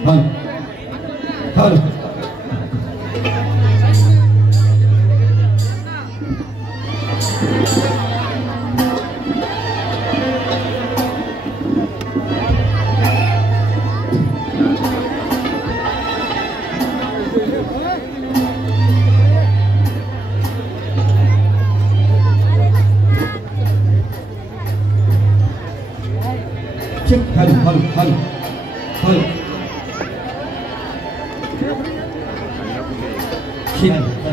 हल हल हल हल हल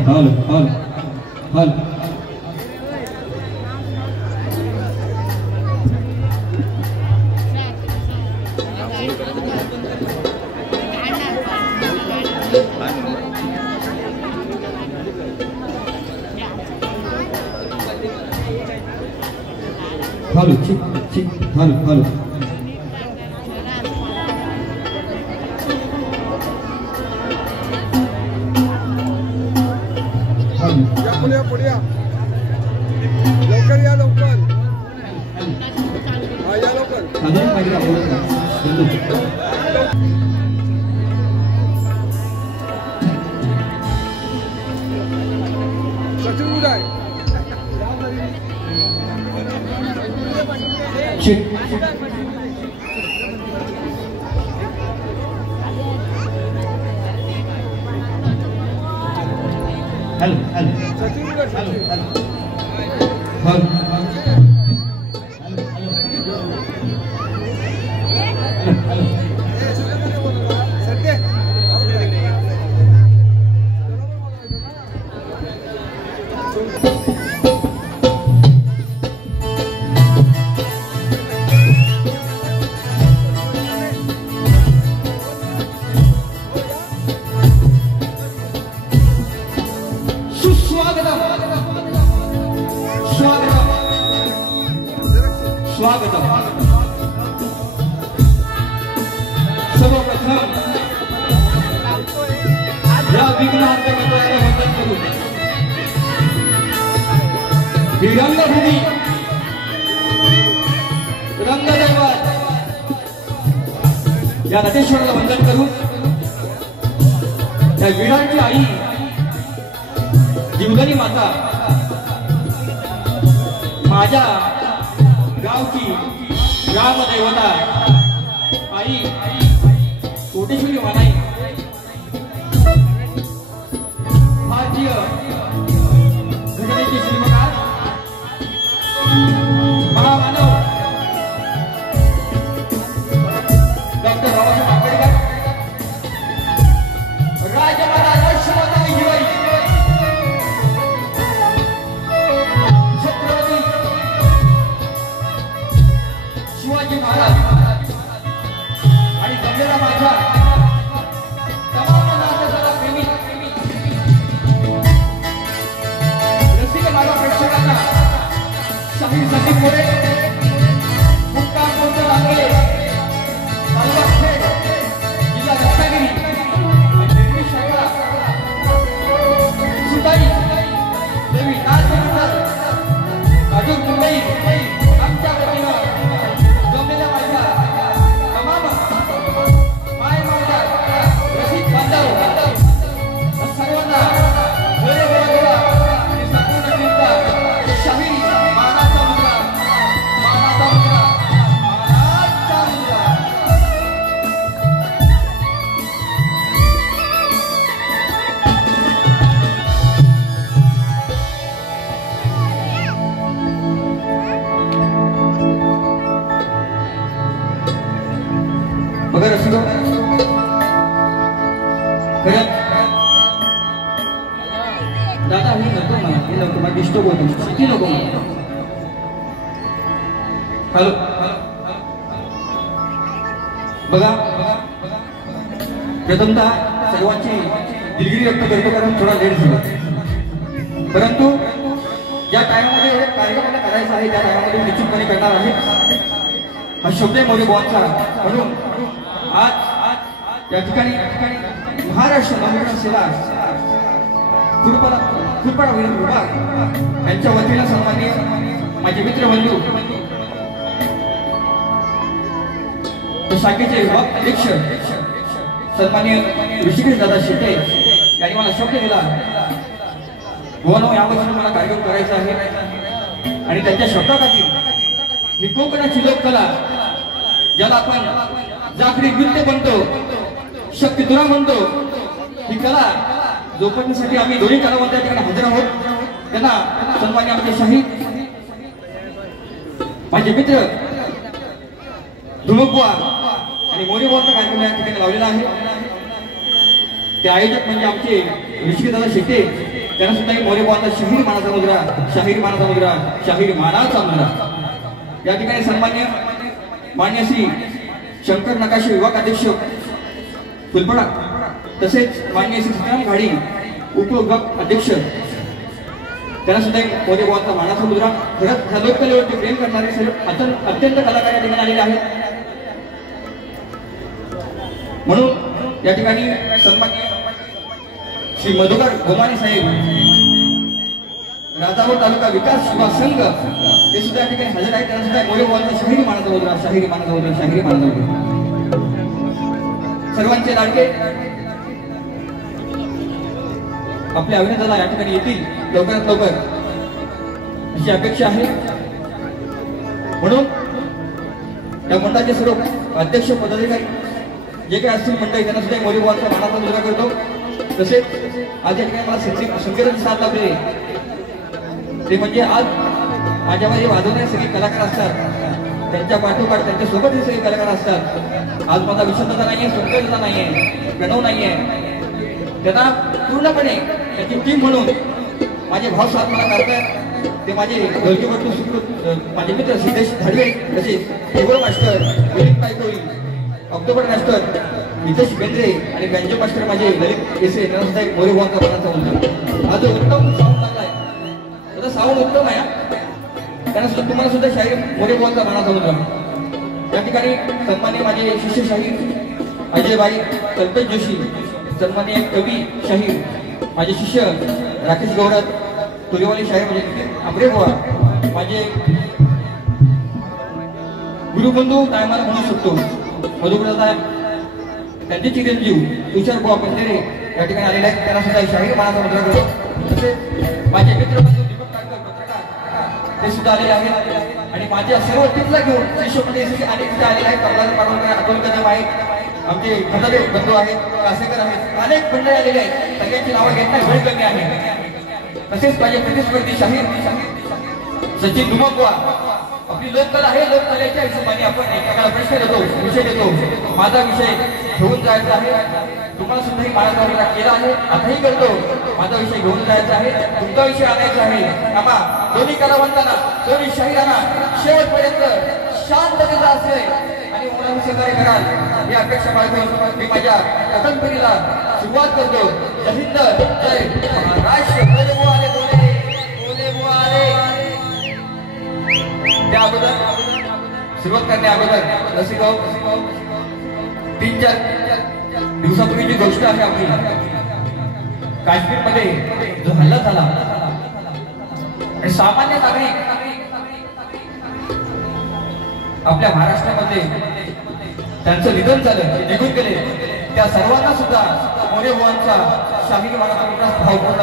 हल हल हल हल हल चिक चिक हल हल पुढे पुढे लवकर या लवकर हा या लवकर साधारण पाहिजे आपण सचिन उदय चिक हल हल सचिन उदय हल हल स्वागतम सर्वप्रथम या विघ्नहर्त्या मंडळाला वंदन करून ही रंगभूमी रंगदैवत या नटेश्वराला वंदन करून या वीरांची आई जीवदानी माता माझ्या गावची ग्रामदैवता आई कोटेश्वरी मानाई भारतीय घटनेचे शिल्पकार महामानव डॉक्टर बाबासाहेब आंबेडकर राजमाता लक्ष्मीबाई हिवाई शिवाजी महाराज आणि जमलेला माझ्या तमाम नाटकाला प्रेमी रसिक माझ्या प्रेक्षकांना शाहीर सचिन मोरे मुक्काम पोस्ट लागले तालुका खेड जिल्हा रत्नागिरी देवी शाखा सुताई देवी नाथ अजून मुंबई आमच्या वतीनं बघा रसिको दादा मी नको मला हे नको मला डिस्टर्ब होतो किती नको मला हॅलो बघा प्रथमतः सर्वांची दिलगिरी व्यक्त करतो कारण थोडा लेट झाला परंतु ज्या टायमामध्ये कार्यक्रम करायचा आहे त्या टायमामध्ये निश्चितपणे करणार आहे हा शब्द मोरे बॉनचा म्हणून आज या ठिकाणी महाराष्ट्र नवनिर्माण सेवा खुरपाडा विभाग यांच्या वतीनं सन्माननीय माझे मित्रबंधू शाखेचे विभाग अध्यक्ष सन्माननीय ऋषिकेश दादा शेट्टे यांनी मला शब्द दिला, गोवानो यावर्षी मला कार्यक्रम करायचा आहे आणि त्यांच्या शब्दाखातीर ही कोकणाची लोककला ज्याला आपण जागरी नृत्य म्हणतो, शक्तितुरा म्हणतो, ही कला जोपासण्यासाठी आम्ही दोन्ही कलावंत या ठिकाणी हजर आहोत. त्यांना सन्मान्य आमचे शहीद माझे मित्र धुमकबुवा आणि मोरेबुवांचा कार्यक्रम या ठिकाणी लावलेला आहे. ते आयोजक म्हणजे आमचे ऋषिकेशदादा शेट्टे, त्यांना सुद्धा मोरेबुवांचा शाहीर मानाचा मुद्रा, शाहीर मानाचा मुद्रा, शाहीर मानाचा मुद्रा. या ठिकाणी सन्मान्य मान्य श्री शंकर नकाशे विभाग अध्यक्ष फुलपडा, तसेच मान्य श्री सीताराम घाडी उपविभाग अध्यक्ष, त्यांना सुद्धा मोरेबुवांचा मानाचा मुद्रा. खरंच ह्या लोककलेवरती प्रेम करणारे सर्व अत्यंत कलाकार या ठिकाणी आलेले आहेत. म्हणून या ठिकाणी सन्मान्य श्री मधुकर गोमाने साहेब, राजापूर तालुका विकास युवा संघ, ते सुद्धा या ठिकाणी हजर आहेत. त्यांना सुद्धा मोरेबुवांचा शाहिरी मानाचा मुद्रा, शाहिरी मानाचा मुद्रा, शाहिरी मानाचा मुद्रा. सर्वांचे लाडके आपले अभिनेता या ठिकाणी येतील लवकरात लवकर अशी अपेक्षा आहे. म्हणून या मंडळाचे सर्व अध्यक्ष पदाधिकारी जे काही असतील मंडळी त्यांना सुद्धा मोरेबुवांचा मानाचा मुद्रा करतो. तसेच आज या ठिकाणी मला संगीताची साथ लाभलेली ते म्हणजे आज माझ्यामध्ये वाजवणारे सगळे कलाकार असतात, त्यांच्या पाठोपाठ त्यांच्या सोबत हे सगळे कलाकार असतात. आज माझा विशालदादा नाहीये, संकटदादा नाहीये, प्रणव नाहीये, त्यांना पूर्णपणे त्याची टीम म्हणून माझे भाव साथ मला करतात. ते माझे ढोलकीपट्टू सुकृत माझे मित्र सिद्धेश धाडवे, तसेच टेबल मास्टर विलिंग पायकोळी, ऑक्टोबर मास्टर नितेश बेंद्रे आणि बँजो मास्टर माझे ललित केसे, त्यांना सुद्धा एक मोरेबुवांचा मानाचा मुद्रा. आज उत्तम साऊंड लागलाय, त्याचा साऊंड उत्तम आहे. त्यांना सुद्धा तुम्हाला सुद्धा शाहीर मोरेबुवांचा मानाचा मुद्रा. या ठिकाणी सन्मान्य माझे शिष्य शाहीर अजयबाई कल्पेश जोशी, सन्मान्य कवी शाहीर माझे शिष्य राकेश गौरव, तुरेवाली शाहीर म्हणजे अमरेबुवा, माझे गुरुबंधू टायमाला म्हणू शकतो मधुकरदादा, त्यांचे चिरंजीव तुषार बुवा पंधरे या ठिकाणी आलेले आहेत. त्यांना सुद्धा शाहीर मानाचा मुद्रा करतो. तसेच माझे मित्रबंधू दीपक काटकर पत्रकार ते सुद्धा आलेले आहेत. आणि माझ्या सर्व टीमला घेऊन शिष्यपती अनेक तिथे आलेले आहेत. कमलाकर पाडवकर, अतुल कदम आहेत, आमचे खंडादेव बंधू आहेत, कासेकर आहेत, अनेक मंडळी आलेले आहेत. सगळ्यांची नावं घेतली वेळ कमी आहे. तसेच माझे प्रतिस्पर्धी शाहीर सचिन धुमकबुवा, आपली लोककला आहे, लोककलेच्या हिशोबाने आपण एकाला प्रश्न देतो, विषय देतो. माझा विषय घेऊन जायचा आहे, तुम्हाला सुद्धा मानाचा मुद्रा केला आहे, आताही करतो. माझा विषय घेऊन जायचा आहे, तुमचा विषय आणायचा आहे. आम्हा दोन्ही कलावंतांना, दोन्ही शाहिरांना शेवटपर्यंत शांततेचा असेल आणि मुलांनी सहकार्य कराल ही अपेक्षा बाळगून मी माझ्या कथनकरीला सुरुवात करतो. जय हिंद, जय महाराष्ट्र. मोरेबुवा आले, मोरेबुवा आले. त्या अगोदर सुरुवात करण्या अगोदर रसिकाऊ 3-4 दिवसापूर्वीची गोष्ट आहे आपली. काश्मीरमध्ये जो हल्ला झाला आणि सामान्य नागरिक आपल्या महाराष्ट्रामध्ये त्यांचं निधन झालं, ते निघून गेले, त्या सर्वांना सुद्धा मोरेबुवांचा शाहीर मानाचा भावपूर्ण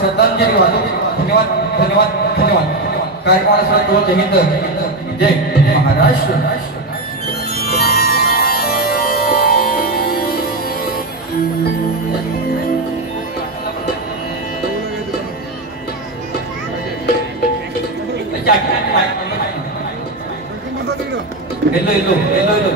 श्रद्धांजली वाहतो. धन्यवाद, धन्यवाद, धन्यवाद. कार्यक्रमाला सुरुवात. जय हिंद, जय महाराष्ट्र. येलो येलो येलो येलो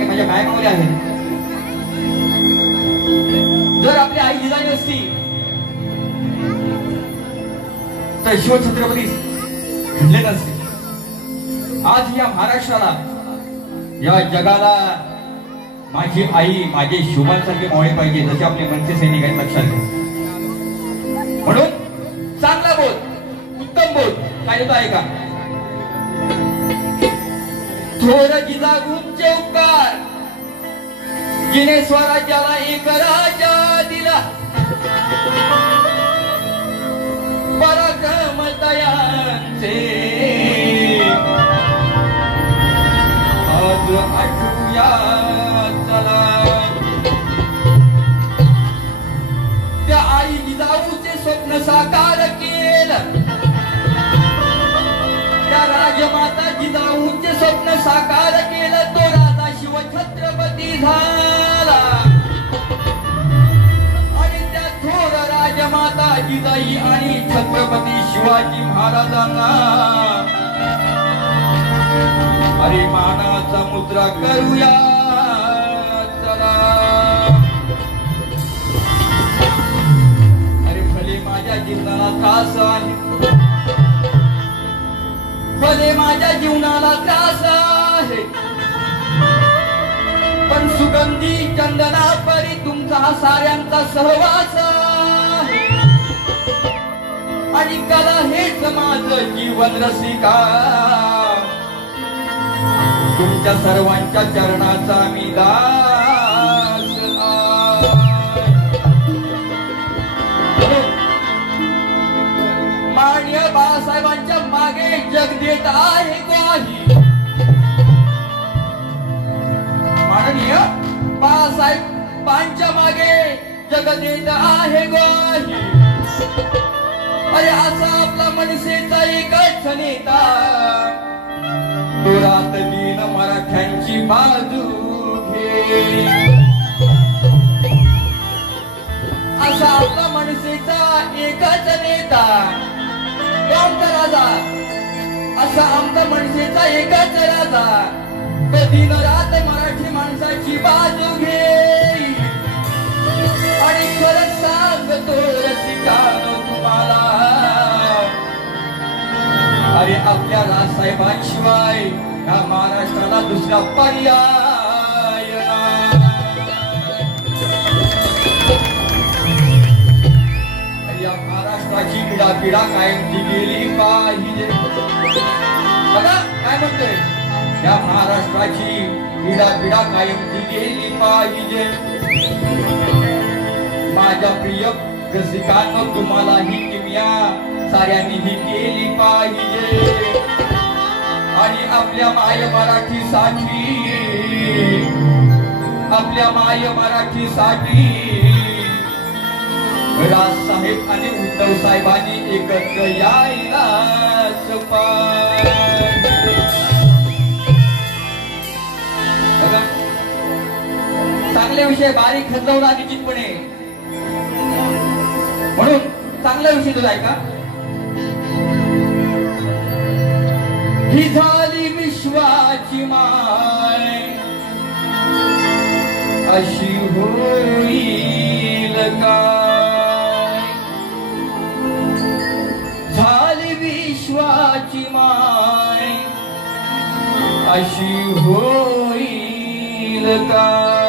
ठिकाणी माझ्या मायमावली आहेत. जर आपली आई जिजाई नसती तर शिव छत्रपती घडले नसते. आज या महाराष्ट्राला, या जगाला माझी आई, माझे शिवबांसारखे मावळे पाहिजे, जसे आपले मनसे सैनिक आहेत. लक्षात घ्या. म्हणून चांगला बोल, उत्तम बोल. काय होतं ऐका. थोर जिजाऊंचे उपकार, जिने स्वराज्याला एक राजा दिला, पराक्रम तयांचे आज आठवूया चला. त्या आई जिजाऊचे स्वप्न साकार केलं, त्या राजमाता जिजाऊचे स्वप्न साकार केलं. तो राजा शिव छत्रपती झाला आणि त्या थोर राजमाता जिजाई आणि छत्रपती शिवाजी महाराजांना अरे मानाचा मुद्रा करूया चला. अरे भले माझ्या जीवनाला त्रास आहे, भले माझ्या जीवनाला त्रास आहे, पण सुगंधी चंदनापरी तुमचा हा साऱ्यांचा सहवास आहे. आणि कला हेच माझं जीवन रसिका, तुमच्या सर्वांच्या चरणाचा मी दास आहे. माननीय बाळासाहेबांच्या मागे जग देत आहे ग्वाही. माननीय बाळासाहेबांच्या मागे जग देत आहे ग्वाही. अरे असा आपला मनसेचा एकच नेता, तो रात दिन मराठ्यांची बाजू घे. असा आपला मनसेचा एकच नेता, आमचा राजा, असा आमचा मनसेचा एकच राजा, तो दिन रात मराठी माणसाची बाजू घे. आणि खरंच सांगतो रसिकानो तुम्हाला, अरे आपल्या राजसाहेबांशिवाय या महाराष्ट्राला दुसरा पर्याय नाही. या महाराष्ट्राची पिढा कायमची गेली पाहिजे. बघा काय म्हणतोय, या महाराष्ट्राची पिढा कायमची गेली पाहिजे. माझ्या प्रिय रसिकांनो तुम्हाला ही किमया साऱ्यांनी ही केली पाहिजे. आणि आपल्या माय मराठीसाठी, आपल्या माय मराठीसाठी राजसाहेब आणि उद्धव साहेबांनी एकत्र यायलाच पाहिजे. चांगले विषय बारीक खतवला निश्चितपणे, म्हणून चांगला विषय तुझा ऐका. ही झाली विश्वाची माय, अशी होईल काय. झाली विश्वाची माय, अशी होईल काय.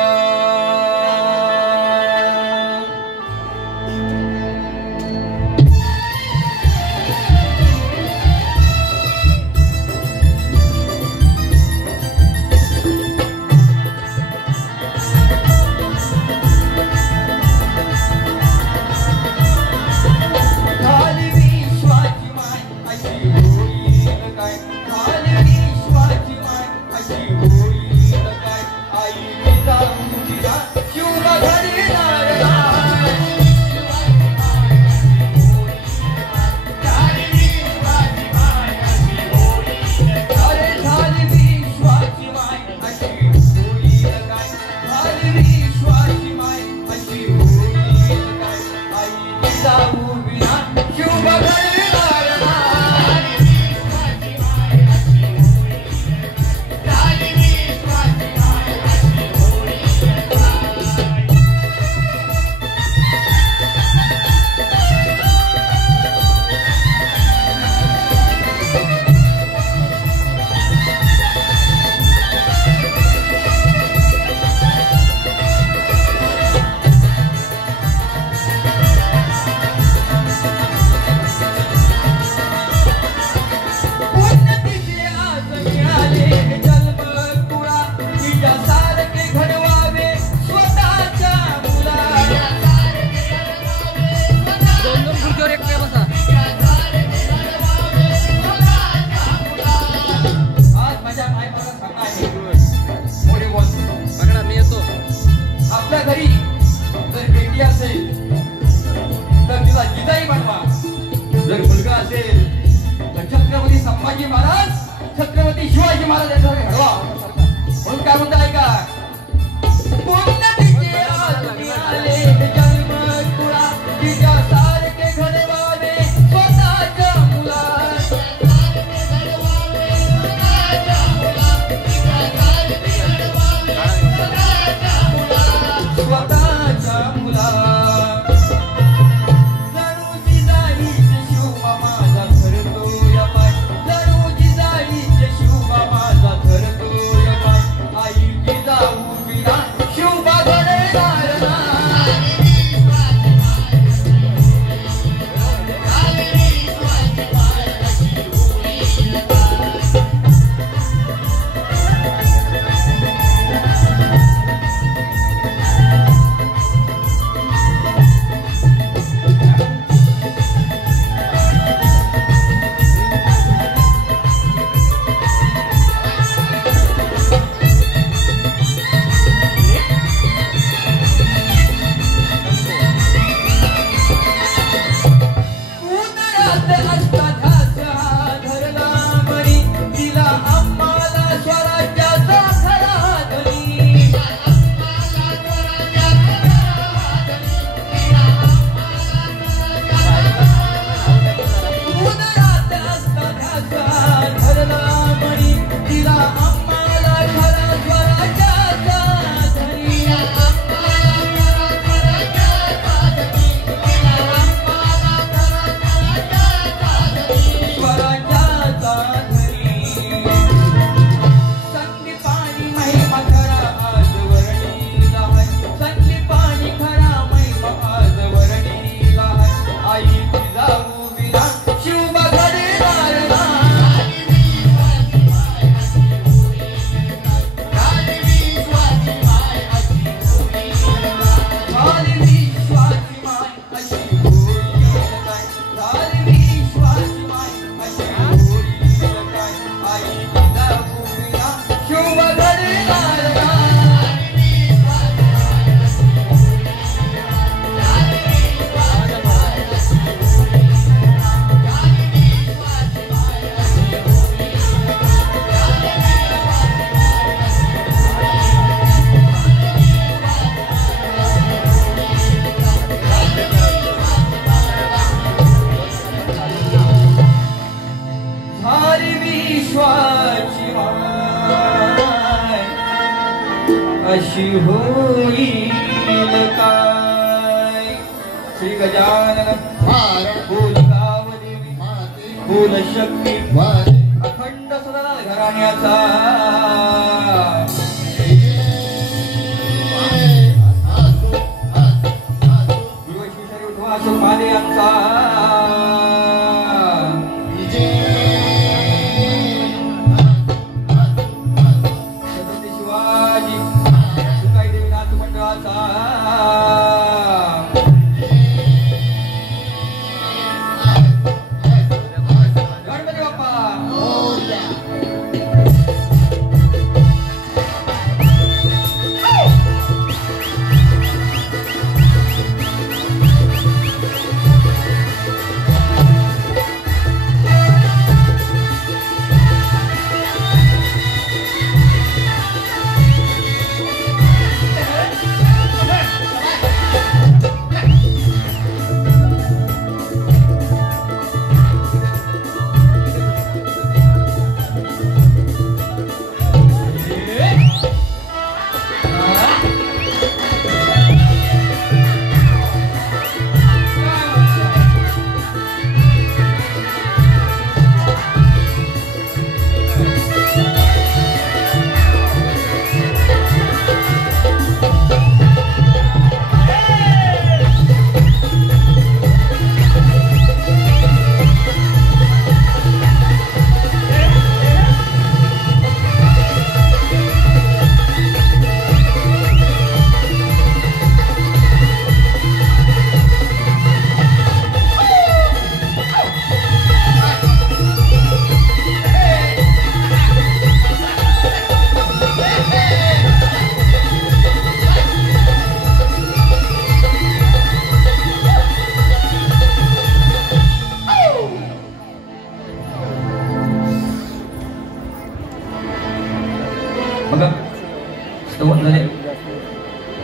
आई शिवाजी महाराज छत्रपती शिवाजी महाराज यांचा घडवा म्हणून काय म्हणताय का पुण्यतिचे आले जन्म तुला तिच्यासारखे घडवावे स्वतःच्या मुलात स्वतःच्या मुलात जणू जिजाईचे शिवबा माझा धरतोय पाय जणू जिजाईचे शिवबा माझा धरतोय पाय आई जिजाऊ विना शिवबा घडणार अशी होईल काय श्री गजानन भूलकावदेवी भूलशक्ती अखंड सदा घराण्याचा गुरुश्री उद्वास माने यांचा गणपती बाप्पा बघा स्तवन झाले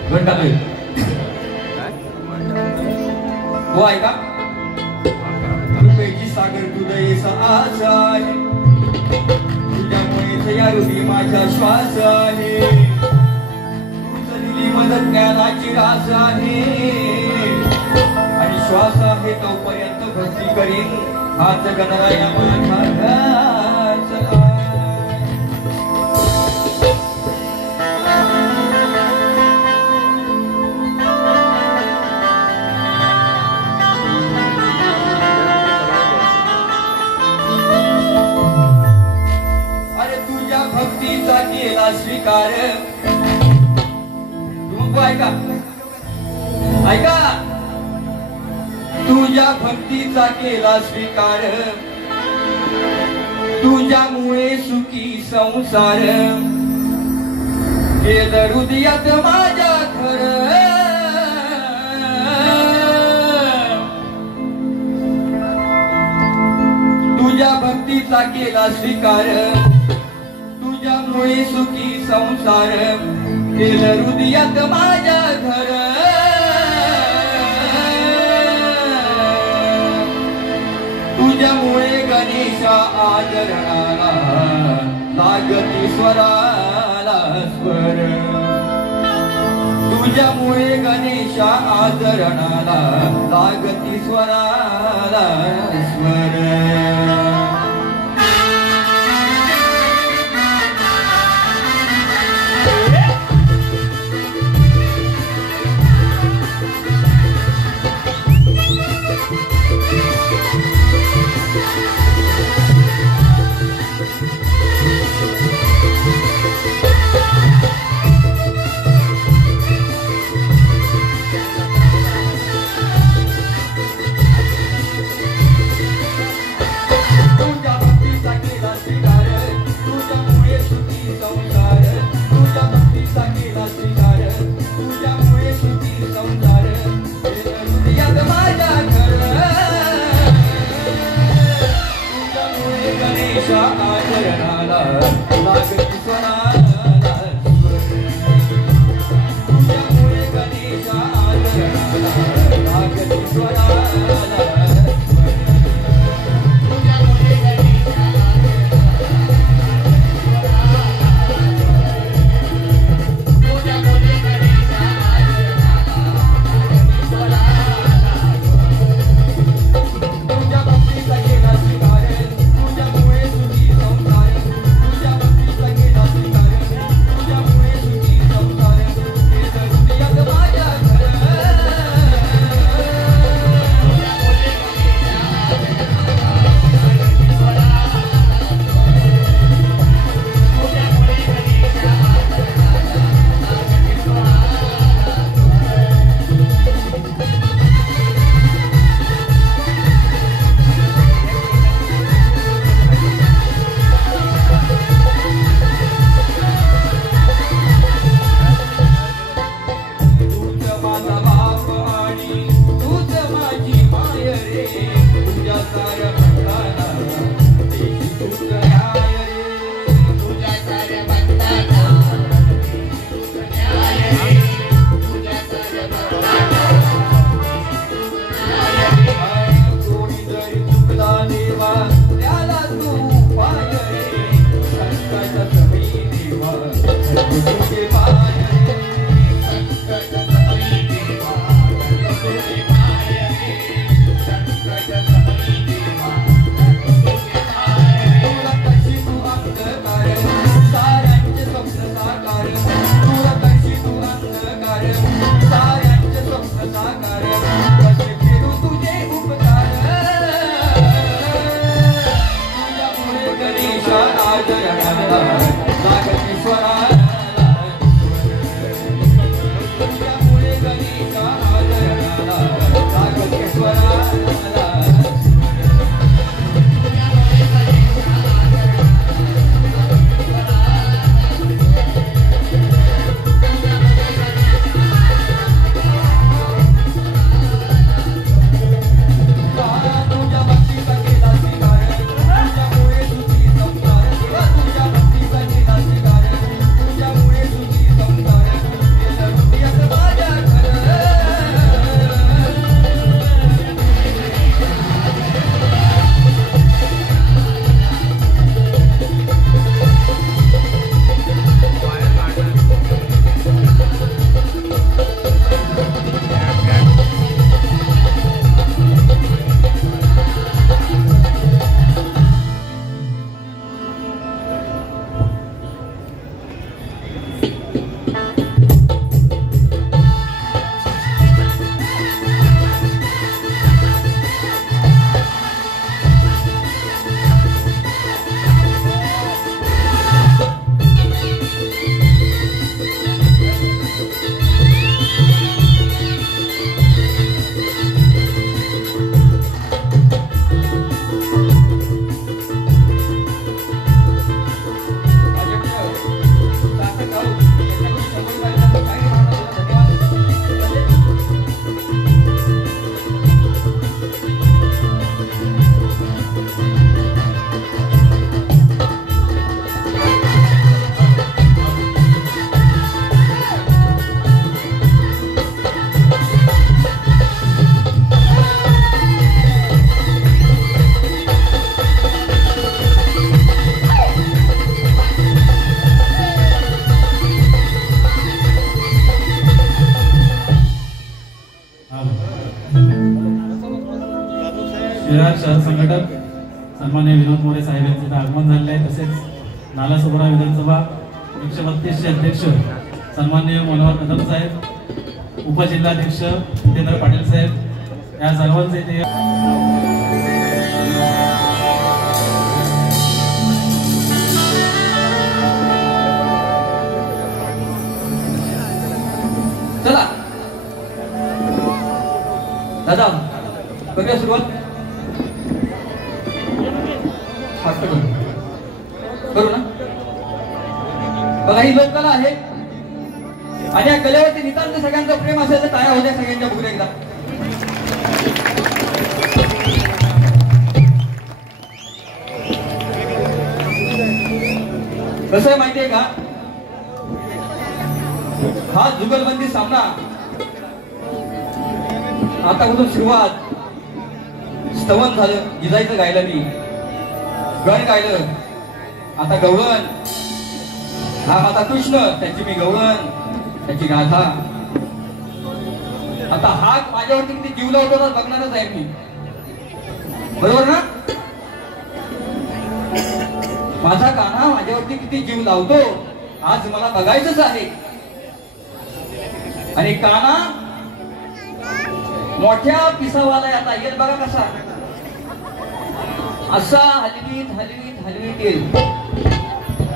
गण टाकले हो ऐका कृपेची सागर हृदयेचा आशा आहे तुझ्यामुळेच या हृदय माझा श्वास आहे तूच दिली मदत ज्ञानाची रास आहे आणि श्वास आहे तोपर्यंत भक्ती करीन हाच गणराया माझा भक्तीचा केला स्वीकार तू ऐका ऐका तुझ्या भक्तीचा केला स्वीकार तुझ्यामुळे सुखी संसार केलं हृदयात माझ्या घर तुझ्या भक्तीचा केला स्वीकार तुझ्यामुळे सुखी संसार केलं हृदयात माझ्या घर तुझ्यामुळे गणेशा आदरणाला लागती स्वराला स्वर तुझ्यामुळे गणेशा आदरणाला लागती स्वराला स्वर विराट शहर संघटक सन्माननीय विनोद मोरे साहेब यांचे आगमन झाले आहे। तसेच नालासोपारा विधानसभा 132 चे अध्यक्ष सन्माननीय मनोहर कदम साहेब, उपजिल्हाध्यक्ष जितेंद्र पाटील साहेब या सर्वांचे इथे चला दादा करूया सुरुवात। करू ना। बघा ही लोककला आहे आणि या कलेवरती नितांत सगळ्यांचं प्रेम असेल तर टाळ्या होत्या सगळ्यांच्या बघूया एकदा। कसं आहे माहितीये का, हा जुगलबंदी सामना आतापासून सुरुवात, स्तवन झालं, जिजायचं गायलं मी, गण गायलं, आता गवळण, हा माझा कृष्ण, त्याची मी गवळण, त्याची गाथा। आता हा माझ्यावरती किती जीव लावतो ना बघणारच आहे मी, बरोबर ना। माझा कान्हा माझ्यावरती किती जीव लावतो आज मला बघायचंच आहे। आणि कान्हा मोठ्या पिसावाला आता येईल बघा कसा, असा हलवीत हलवीत हलवीत येईल,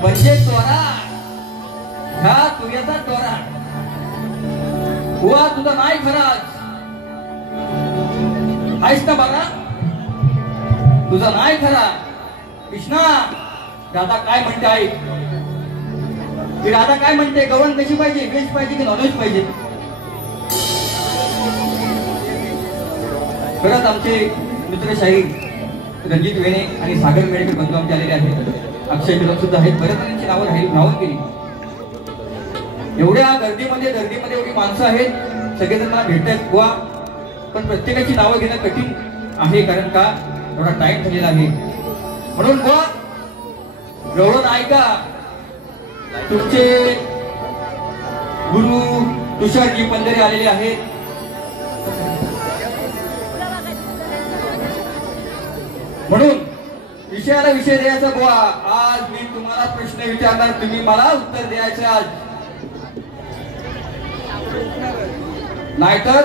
म्हणजे त्वरा, ह्या तुझ्याचा त्वरा हुआ तुझा नाही खराच, आहेस ना बघा तुझा नाही खरा। कृष्णा राधा काय म्हणते आई, की राधा काय म्हणते, गवळण कशी पाहिजे, व्हेज पाहिजे की नॉनव्हेज पाहिजे। खरंच आमचे मित्र शाहीर रणजित वेणे आणि सागर मेळकर बंधू आमचे आलेले आहेत, अक्षय फिरत सुद्धा आहेत, बऱ्याच जणांची नावं केली। एवढ्या गर्दीमध्ये एवढी माणसं आहेत, सगळेजण मला भेटतात बुवा, पण प्रत्येकाची नावं घेणं कठीण आहे, कारण का थोडा टाइम झालेला आहे। म्हणून बुवा गवळण ऐका, तुमचे गुरु तुषारजी पंधरे आलेले आहेत। म्हणून विषयाला विषय द्यायचा बुवा, आज मी तुम्हाला प्रश्न विचारणार, तुम्ही मला उत्तर द्यायचं आज, नाहीतर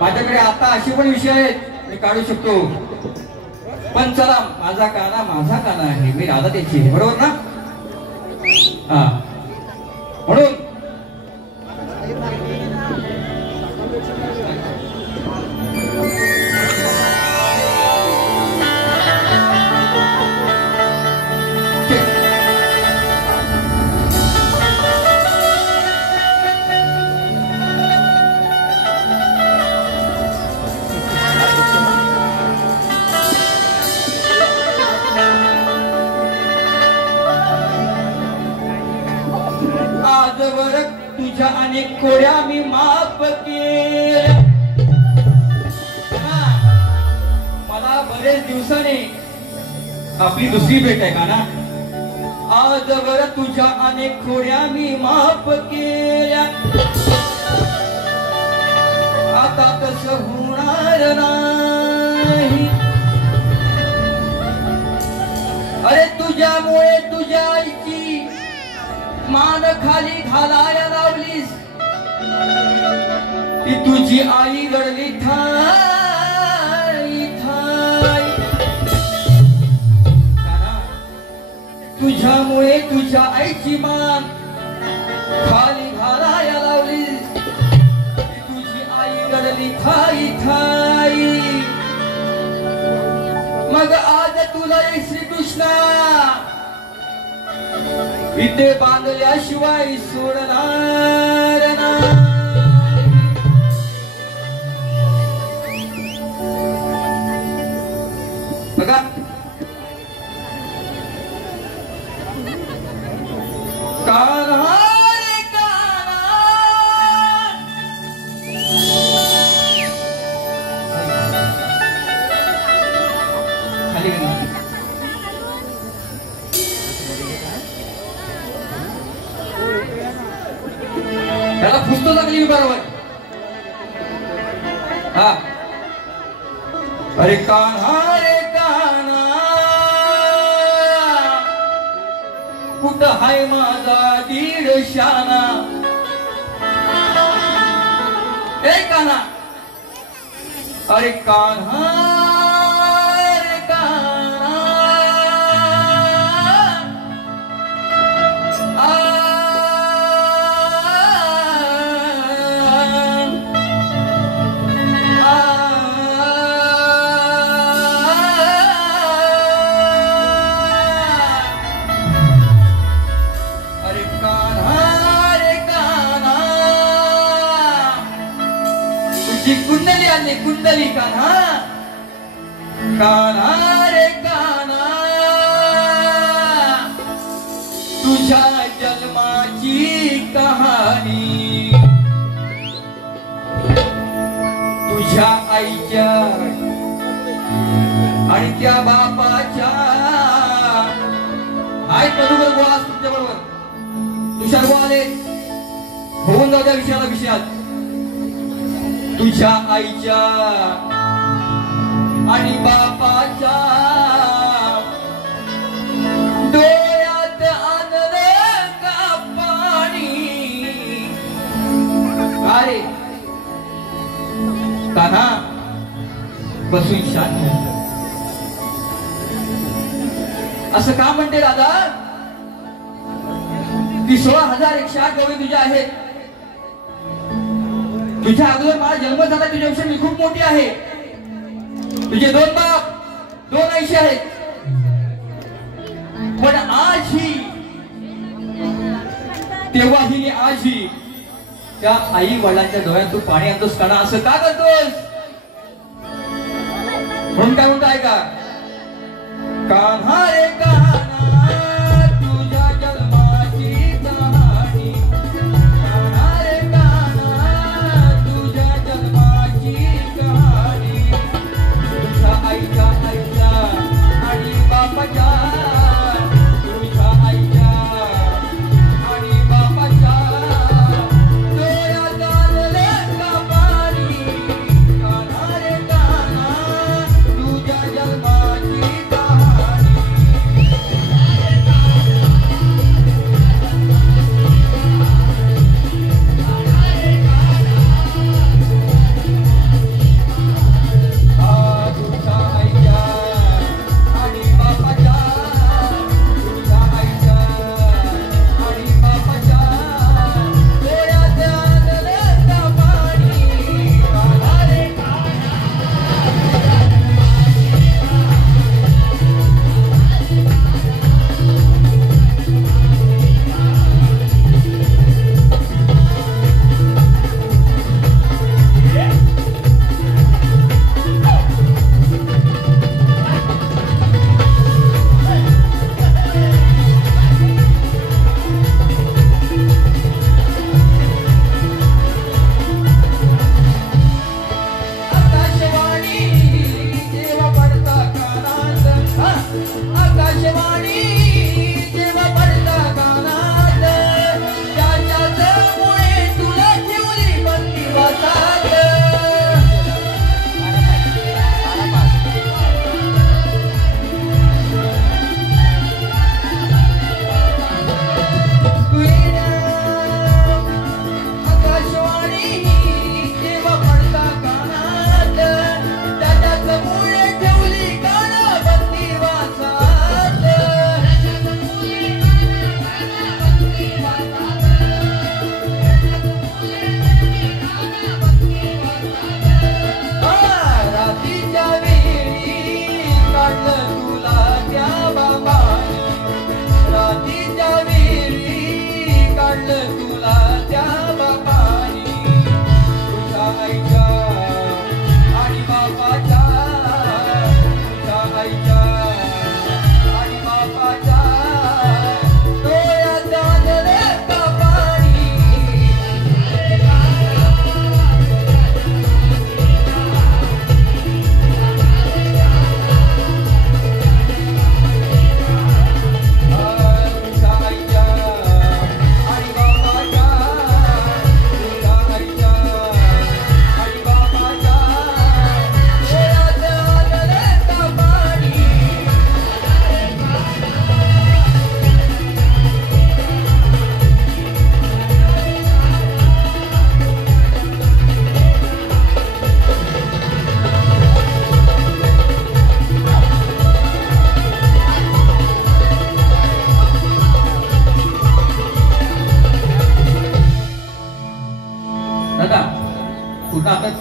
माझ्याकडे आता असे पण विषय आहेत मी काढू शकतो, पण चला माझा काना आहे, मी राधा त्याची आहे, बरोबर ना। हा म्हणून आजवर तुझ्या अनेक खोड्या मी माफ केल्या, मला बरेच दिवसाने आपली दुसरी भेट आहे का ना। आजवर तुझ्या अनेक खोड्या मी माफ केल्या, आता तसं होणार नाही, अरे तुझ्यामुळे तुझ्या आईची मान खाली घालाया लावलीस, ती तुझी आई रडली थाई थाई, तुझ्यामुळे तुझ्या आईची मान खाली घालाया लावलीस, ती तुझी आई रडली थाई थाई। मग आज तुला श्रीकृष्णा इथे बांधल्याशिवाय सोडणार नाही, बघा कान्हा रे कान्हा, खाली त्याला पुस्तक लागली बरोबर। हा अरे कान्हा कुठं हाय माझा दीड शाना ए कान्हा अरे कान्हा रे कान्हा कुंडली आली कुंडली कान्हा कान्हा रे कान्हा तुझ्या जन्माची कहाणी तुझ्या आईच्या आणि त्या बापाच्या हाय मधुकर बोला तुमच्या बरोबर तुषार बोले होऊन जाऊ त्या विषयात तुझ्या आईच्या आणि बापाच्या डोळ्यात आणलं का पाणी अरे कान्हा बसून शांत असं का म्हणते दादा की 16,108 गवळी तुझ्या आहेत तुझ्या अगोदर माझा जन्म झाला तुझ्यापेक्षा मी खूप मोठी आहे तुझे 2 बाप 2 आईशी आहेत पण आज ही तेव्हा ही आज ही त्या आई वडिलांच्या डोळ्यात तू पाणी आणतोस कान्हा असं का करतोस म्हणून काय म्हणतो ऐका कान्हा रे कान्हा तुझ्या जन्माची कहाणी कान्हा रे कान्हा तुझ्या जन्माची कहाणी तुझ्या आईच्या आणि बापाच्या तुझ्या आईच्या आणि बापाच्या डोळ्यात आणलं का पाणी कान्हा रे कान्हा तुझ्या जन्माची कहाणी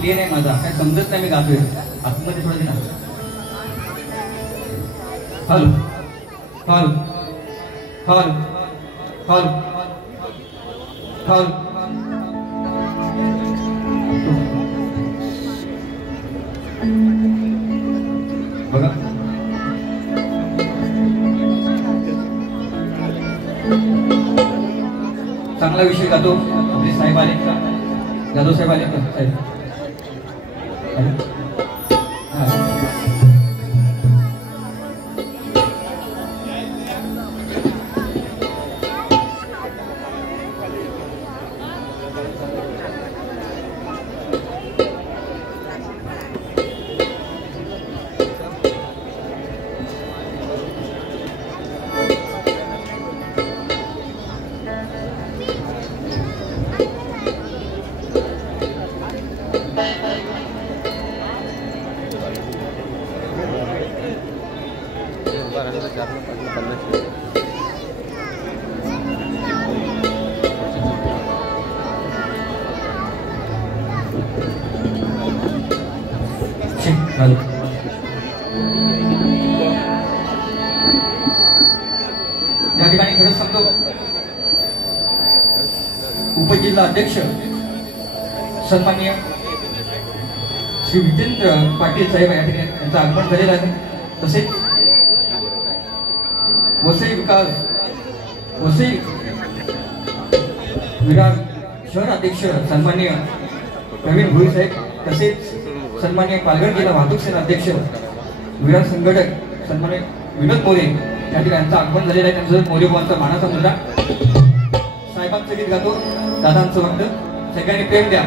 प्ले नाही माझा, काय समजत नाही मी गातोय. आतमध्ये थोडं ना. Hello hello hello hello hello. बघा चांगला विषय गातो. आपले साहेब आले का? जाधव साहेब आले का? साहेब या ठिकाणी खरंच सांगतो, उपजिल्हा अध्यक्ष सन्माननीय श्री विजेंद्र पाटील साहेब या ठिकाणी त्यांचं आगमन झालेलं आहे. तसेच वसई विरार शहर अध्यक्ष सन्माननीय प्रवीण भोई साहेब, तसेच सन्माननीय पालघर जिल्हा वाहतूक सेना अध्यक्ष विरार संघटक सन्माननीय विनोद मोरे या ठिकाणी यांचं आगमन झालेलं आहे. त्यांचं मोरे बुवांचा मानाचा मुलगा. साहेबांचं गीत गातो, दादांचं म्हणतं. सगळ्यांनी प्रेम द्या.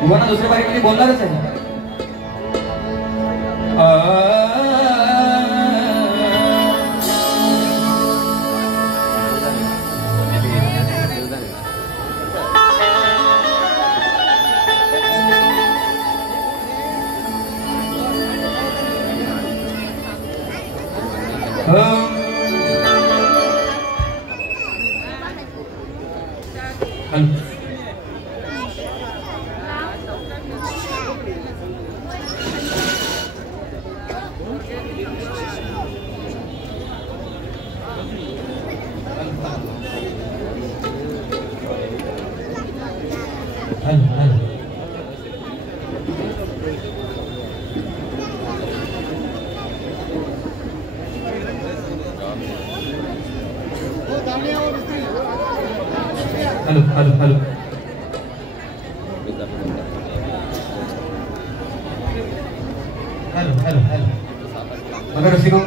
बुवांना दुसऱ्या बारीमध्ये बोलणारच आहे. Hello hello hello hello hello hello. बघा रसिको,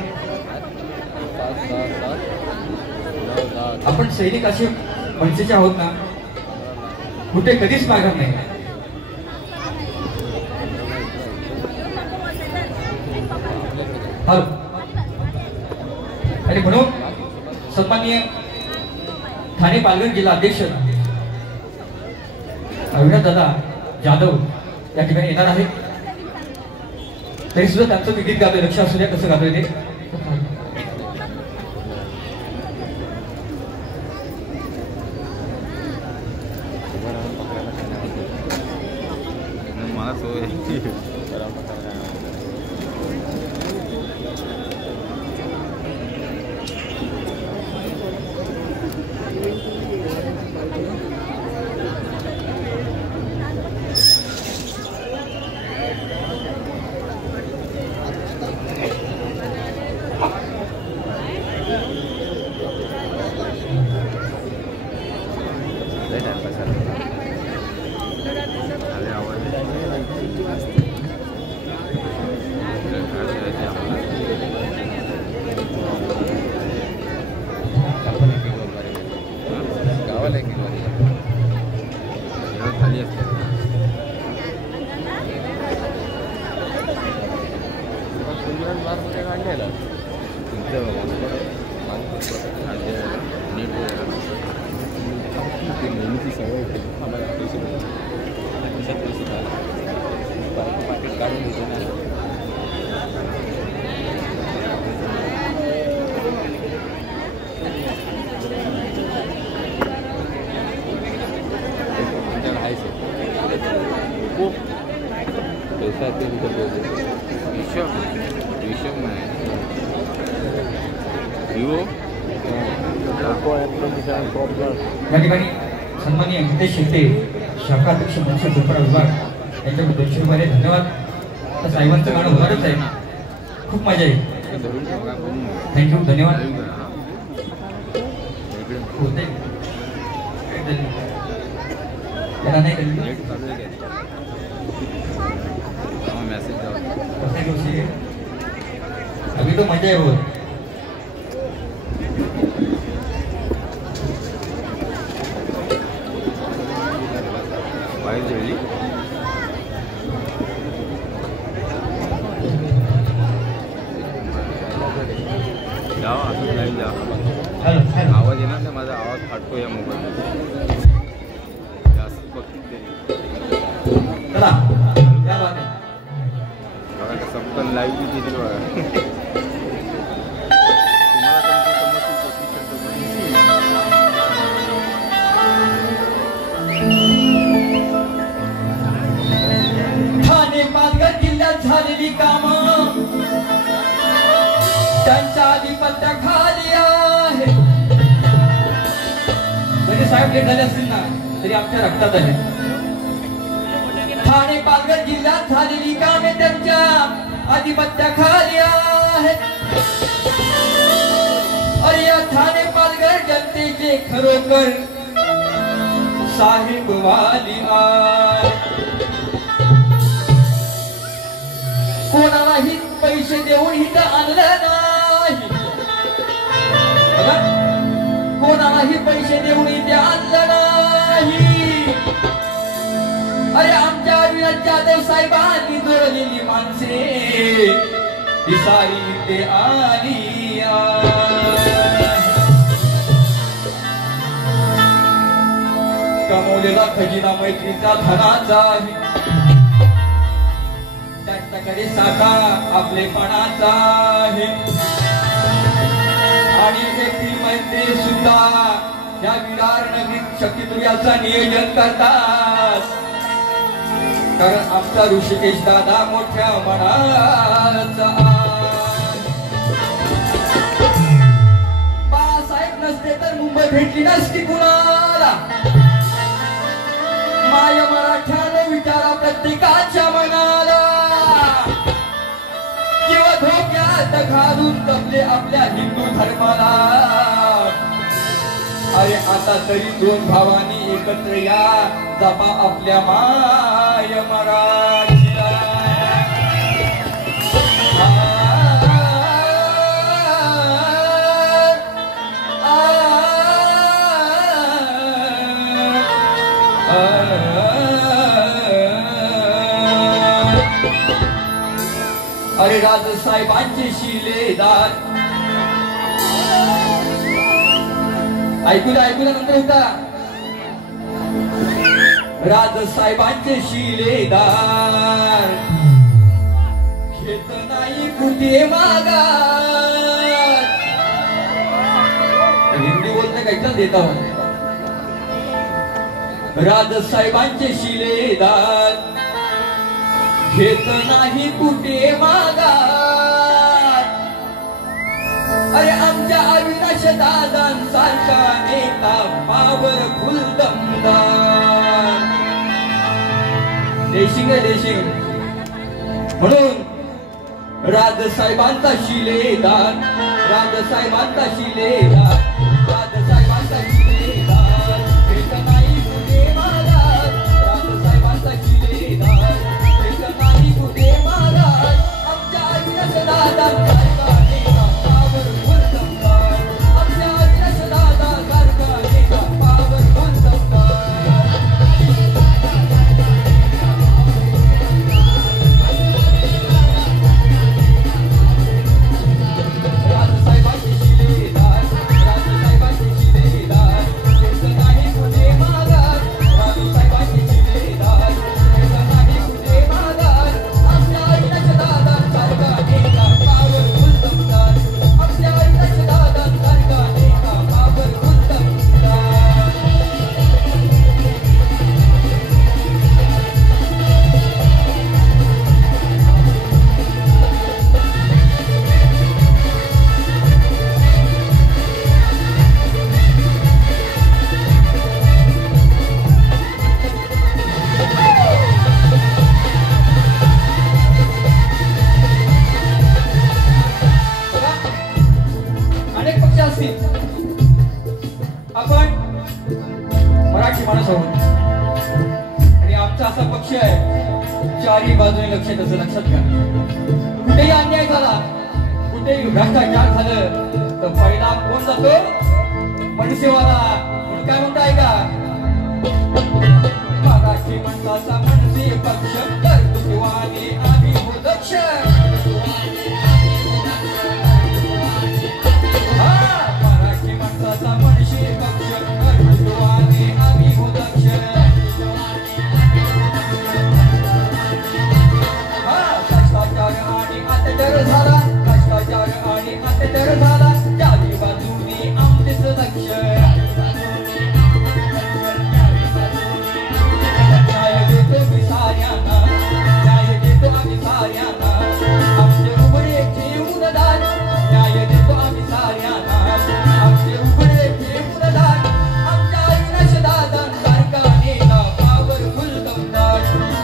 आपण सैनिक असे मनसेचे आहोत ना, कुठे कधीच मागणार नाही. हॅलो. आणि म्हणून सन्माननीय ठाणे पालघर जिल्हा अध्यक्ष अविनाश दादा जाधव या ठिकाणी येणार आहे. तरी सुद्धा त्यांचं मी गीत गातोय, लक्ष असू द्या कसं गातोय ते. Cool. या ठिकाणी सन्माननीय हितेश शिंदे शाखा अध्यक्ष मनसे कोपरा विभाग यांच्याकडून 200 रुपये धन्यवाद. तर साहेबांचं गाणं होणारच आहे, खूप मजा येईल. थँक्यू, धन्यवाद. होते त्याला नाही कळलं अभी तो मजा है वो. आवाज येणार नाही, माझा आवाज फाटतो या मोबाईल जास्त बघतील. चला क्या बात है. बघा कसं पण लाईव्ह बी दिली बघा. तुम्हाला तुमची ठाणे पालघर जिल्ह्यात झालेली कामं त्यांच्या आधिपत्याखाली आहे. जरी साहेब लेट झाले असतील ना तरी आमच्या रक्तात आहे. ठाणे पालघर जिल्ह्यात झालेली कामे त्यांच्या आधिपत्याखाली आहेत. अरे या ठाणे पालघर जनतेचे खरोखर साहेब वाली आहे. कोणालाही पैसे देऊन इथं आणलं नाही, कोणालाही पैसे देऊन इथे आणलं नाही. अरे आमच्या अविनाश जाधव साहेबांनी जोडलेली माणसे ही सारी इथे आली. कमवलेला खजिना मैत्रीचा धनाचा आहे, त्यांच्याकडे साठा आपलेपणाचा आहे. आणि एप्रिलमध्ये सुद्धा या विरार नगरीत शक्तीपुर्याचा नियोजन करतात, कारण आमचा ऋषिकेश दादा मोठ्या मनाचा. बाळासाहेब नसते तर मुंबई भेटली नसती कुणाला. माय मराठ्याने विचारा प्रत्येकाच्या मनाला, किंवा धोक्यात घालून जपले आपल्या हिंदू धर्माला. अरे आता तरी दोन भावांनी एकत्र या, जपा आपल्या माय मराठीला. अरे राजसाहेबांचे शिलेदार ऐकूला नंतर होता. राजसाहेबांचे शिलेदार घेत नाही कुठे मागार. हिंदी बोलते कैसा देता हूं. राजसाहेबांचे शिलेदार घेत नाही कुठे मागार. अरे आमच्या अविनाश दादांसारखा नेता पॉवरफुल दमदार. देशिंग म्हणून राजसाहेबांचा शिलेदार, राजसाहेबांचा शिलेदार, राजसाहेबांचा शिलेदार घेत नाही कुठे मागार. राजसाहेबांचा शिलेदार घेत नाही कुठे मागार. आमच्या अविनाश दादांसारखा नेता पॉवरफुल दमदार. आमच्या अविनाश दादांसारखा नेता पॉवरफुल दमदार. राजसाहेबांचे शिलेदार, माणसं आहोत आणि आमचा असा पक्ष आहे चारही बाजूने लक्ष त्याचं लक्षात घ्या. कुठेही अन्याय झाला, कुठेही भ्रष्टाचार झालं तर पहिला कोण जातो? मनसेवाला. म्हणून काय म्हणताय का? मराठी माणसाचा मनसे पक्ष कर्तृत्वाने आम्ही दक्ष. मराठी माणसाचा मनसे पक्ष कर्तृत्वाने आम्ही दक्ष. भ्रष्टाचार आणि अत्याचार झाला, भ्ष्टाचार आणि अत्याचार झाला, चारी बाजूने आमचेच लक्ष. न्याय देतो मी साऱ्यांना, न्याय देतो आम्ही साऱ्यांना, आमचे उघडे ठेवून दार. न्याय देतो आम्ही साऱ्यांना, आमचे उघडे ठेवून दार. आमच्या अविनाश दादांसारखा नेता पॉवरफुल दमदार.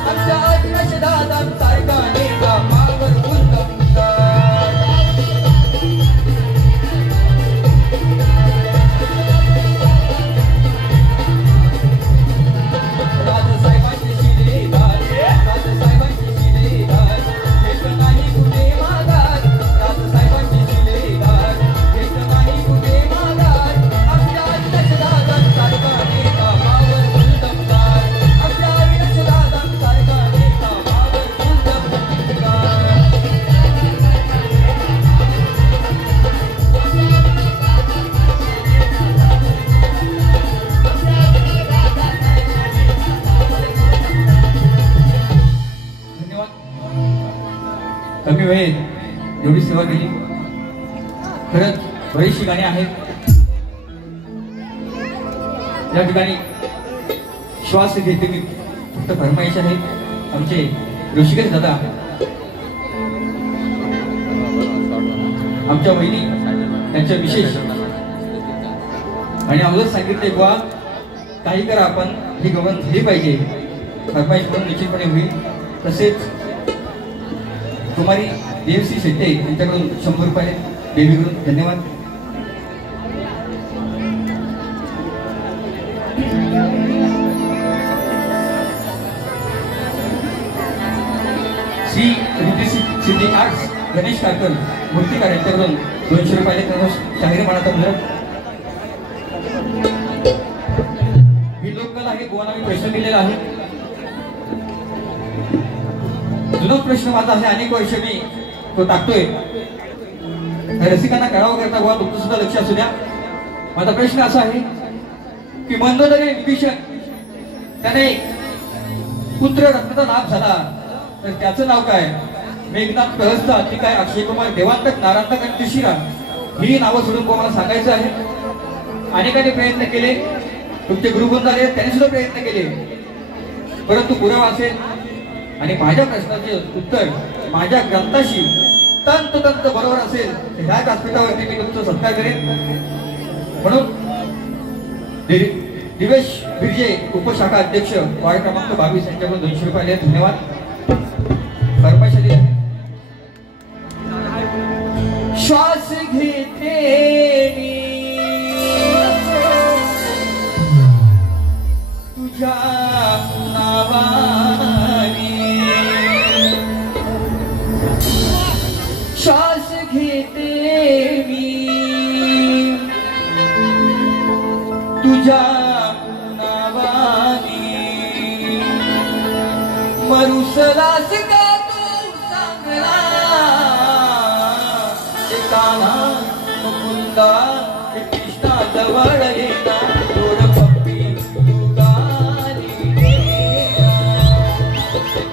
आमच्या अविनाश दादांसारखा नेता पॉवरफुल दमदार. राजसाहेबांची शिलेदार, राजसाहेबांची शिलेदार, एक नाही कुठे माघार. राजसाहेबांची शिलेदार, एक नाही कुठे माघार. आमच्या अविनाश दादांसारखा नेता पॉवरफुल दमदार. आमच्या अविनाश दादांसारखा नेता पॉवरफुल दमदार. धन्यवाद. कमी वेळेत एवढी सेवा केली. खरंच बरीचशी गाणी आहेत या ठिकाणी. श्वास घेते मी फक्त फरमाईश आहे. आमचे ऋषिकेश दादा, आमच्या बहिणी, त्यांच्या विशेष आणि अगोदर सांगितले बुवा काही करा, आपण ही गवण झाली पाहिजे. फरमाईश म्हणून निश्चितपणे होईल. तसेच कुमारी देवसी शेट्टे यांच्याकडून 100 रुपये देवीकडून. धन्यवाद. श्री रिद्धी सिद्धी आर्ट्स गणेश कारकर मूर्तिकार यांच्याकडून 200 रुपये त्यांना शाहीर मानाचा मुद्रा. ही लोककला आहे. गोवाना मी प्रश्न दिलेला आहे. जुना प्रश्न माझा आहे. अनेक वर्ष मी तो टाकतोय. रसिकांना कळावं करता गोवा तुमचं सुद्धा लक्ष असू द्या. माझा प्रश्न असा आहे की मंदोदरी विभीषण त्याने पुत्र रत्नाचा लाभ झाला तर त्याचं नाव काय? मेघनाथ कहस्ता की काय अक्षय कुमार देवांतक नारांतक आणि तुशिरा ही नावं सोडून कोणाला सांगायचं आहे. अनेकांनी प्रयत्न केले. तुमचे गुरुबंध आले त्यांनी सुद्धा प्रयत्न केले. परंतु पुरावा असेल आणि माझ्या प्रश्नाचे उत्तर माझ्या ग्रंथाशी तंतोतंत बरोबर असेल तर ह्या व्यासपीठावरती मी तुमचा सत्कार करेन. म्हणून दिवेश बिर्जे उपशाखा अध्यक्ष वार्ड क्रमांक 22 यांच्याकडून 200 रुपये. धन्यवाद. फरमाईश आहे. श्वास घेते तुझ्या नावाने, श्वास घेते मी तुझ्या नावाने. मरुसलास का तू चांगला काना मुकुंदा कृष्णा जवळ येता थोड पप्पी तुगाली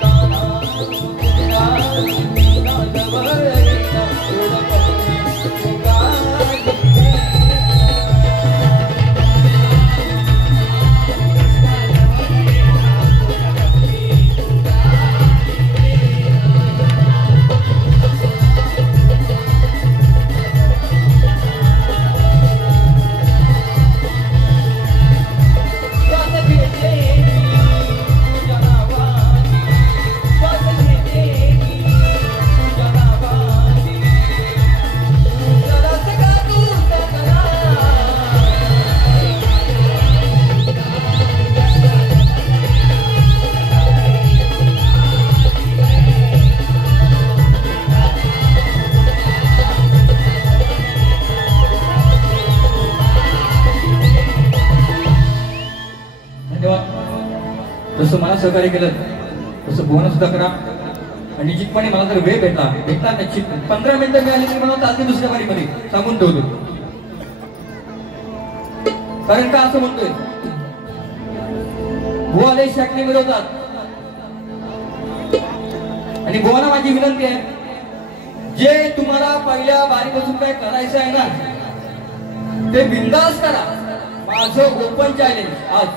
काना मुकुंदा कृष्णा जवळ येता थोड पप्पी तुगाली. जसं मला सहकार्य केलं तसं बुवानं सुद्धा करा. आणि निश्चितपणे मला जर वेळ भेटला निश्चित 15 मिनिटं मिळाली तरी मला चालते दुसऱ्या बारीमध्ये सांगून ठेवतो. कारण का असं म्हणतोय, बुवा लय शाकणे मिळवतात. आणि बुवाना माझी विनंती आहे, जे तुम्हाला पहिल्या बारीपासून काय करायचं आहे ना ते बिंदास करा. माझं ओपन चॅलेंज आज.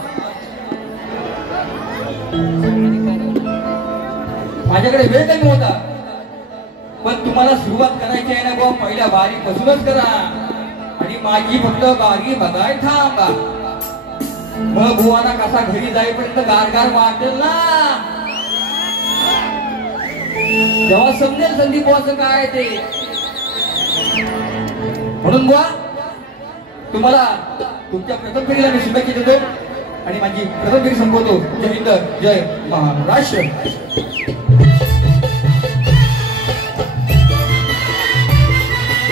माझ्याकडे वेळ कमी होता, पण तुम्हाला सुरुवात करायची आहे ना बुवा पहिल्या बारीपासूनच करा. आणि माझी फक्त बारी बघाय थांबा. मग बुवाना कसा घरी जाईपर्यंत गारगार वाटेल ना, तेव्हा समजेल संदीप बुवाचं काय ते. म्हणून बुवा तुम्हाला तुमच्या प्रथम फेरीला मी शुभेच्छा देतो आणि माझी प्रथम फेरी संपवतो. जय हिंद, जय महाराष्ट्र.